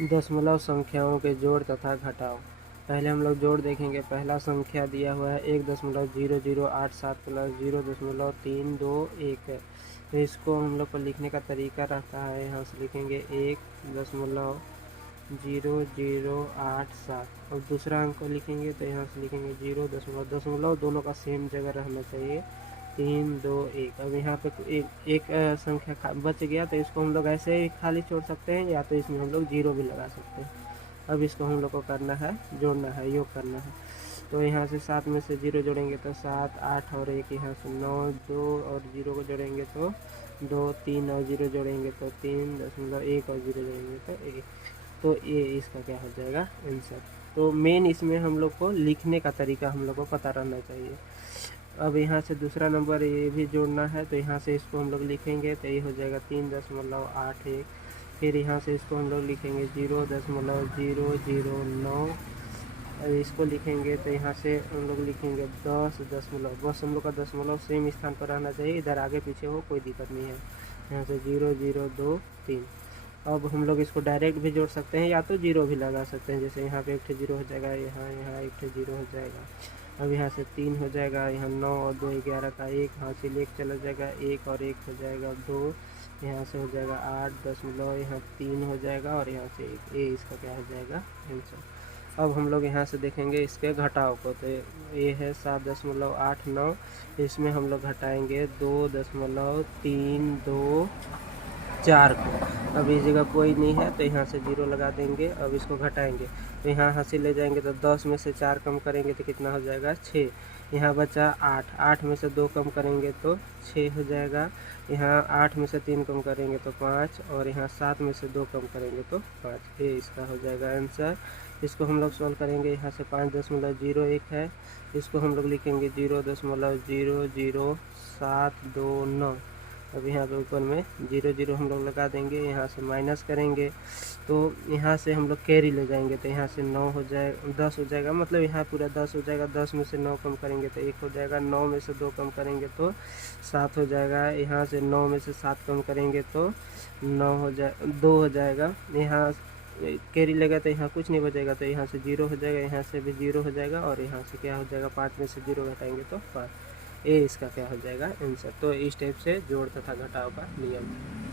दशमलव संख्याओं के जोड़ तथा घटाव। पहले हम लोग जोड़ देखेंगे। पहला संख्या दिया हुआ है 1.0087 प्लस 0.321 है। तो इसको हम लोग को लिखने का तरीका रहता है, यहाँ से लिखेंगे 1.0087 और दूसरा अंक को लिखेंगे तो यहाँ से लिखेंगे 0.दशमलव दोनों का सेम जगह रहना चाहिए 321। अब यहाँ पे एक संख्या बच गया तो इसको हम लोग ऐसे ही खाली छोड़ सकते हैं या तो इसमें हम लोग जीरो भी लगा सकते हैं। अब इसको हम लोग को करना है, जोड़ना है, योग करना है। तो यहाँ से 7 में से 0 जोड़ेंगे तो 7, 8 और 1, यहाँ से 9, 2 और 0 को जोड़ेंगे तो 2, 3 और 0 जोड़ेंगे तो 3.1 और 0 जोड़ेंगे तो 1। तो ये इसका क्या हो जाएगा आंसर। तो मेन इसमें हम लोग को लिखने का तरीका हम लोग को पता रहना चाहिए। अब यहाँ से दूसरा नंबर ये भी जोड़ना है तो यहाँ से इसको हम लोग लिखेंगे तो ये हो जाएगा 3.81। फिर यहाँ से इसको हम लोग लिखेंगे 0.009। अब इसको लिखेंगे तो यहाँ से हम लोग लिखेंगे 10 दशमलव, बस हम लोग का दशमलव सेम स्थान पर रहना चाहिए, इधर आगे पीछे हो कोई दिक्कत नहीं है। यहाँ से 0.023। अब हम लोग इसको डायरेक्ट भी जोड़ सकते हैं या तो जीरो भी लगा सकते हैं। जैसे यहाँ पे एक जीरो हो जाएगा, यहाँ एक जीरो हो जाएगा। अब यहाँ से 3 हो जाएगा, यहाँ 9 और 2 11 का 1, हासिल 1 चला जाएगा, 1 और 1 हो जाएगा 2, यहाँ से हो जाएगा 8 दशमलव, यहाँ 3 हो जाएगा और यहाँ से 1। ये इसका क्या हो जाएगा आंसर। अब हम लोग यहाँ से देखेंगे इसके घटाव को, तो ये है 7.89। इसमें हम लोग घटाएंगे 2.324 को। अब इस जगह कोई नहीं है तो यहाँ से 0 लगा देंगे। अब इसको घटाएंगे तो यहाँ हासिल ले जाएंगे तो 10 में से 4 कम करेंगे तो कितना हो जाएगा 6। यहाँ बचा 8, 8 में से 2 कम करेंगे तो 6 हो जाएगा। यहाँ 8 में से 3 कम करेंगे तो 5 और यहाँ 7 में से 2 कम करेंगे तो 5। ये इसका हो जाएगा आंसर। इसको हम लोग सॉल्व करेंगे। यहाँ से 5.01 है, इसको हम लोग लिखेंगे 0.00729। अब यहाँ पे ऊपर में 0 हम लोग लगा देंगे, यहाँ से माइनस करेंगे तो यहाँ से हम लोग कैरी ले जाएंगे तो यहाँ से 9 हो जाएगा, 10 हो जाएगा, मतलब यहाँ पूरा 10 हो जाएगा। 10 में से 9 कम करेंगे तो 1 हो जाएगा। 9 में से 2 कम करेंगे तो 7 हो जाएगा। यहाँ से 9 में से 7 कम करेंगे तो 9 हो जाए 2 हो जाएगा। यहाँ कैरी लगा तो यहाँ कुछ नहीं बचेगा तो यहाँ से 0 हो जाएगा, यहाँ से भी 0 हो जाएगा और यहाँ से क्या हो जाएगा 5 में से 0 घटाएंगे तो 5। ये इसका क्या हो जाएगा आंसर। तो इस टाइप से जोड़ तथा घटाव का नियम है।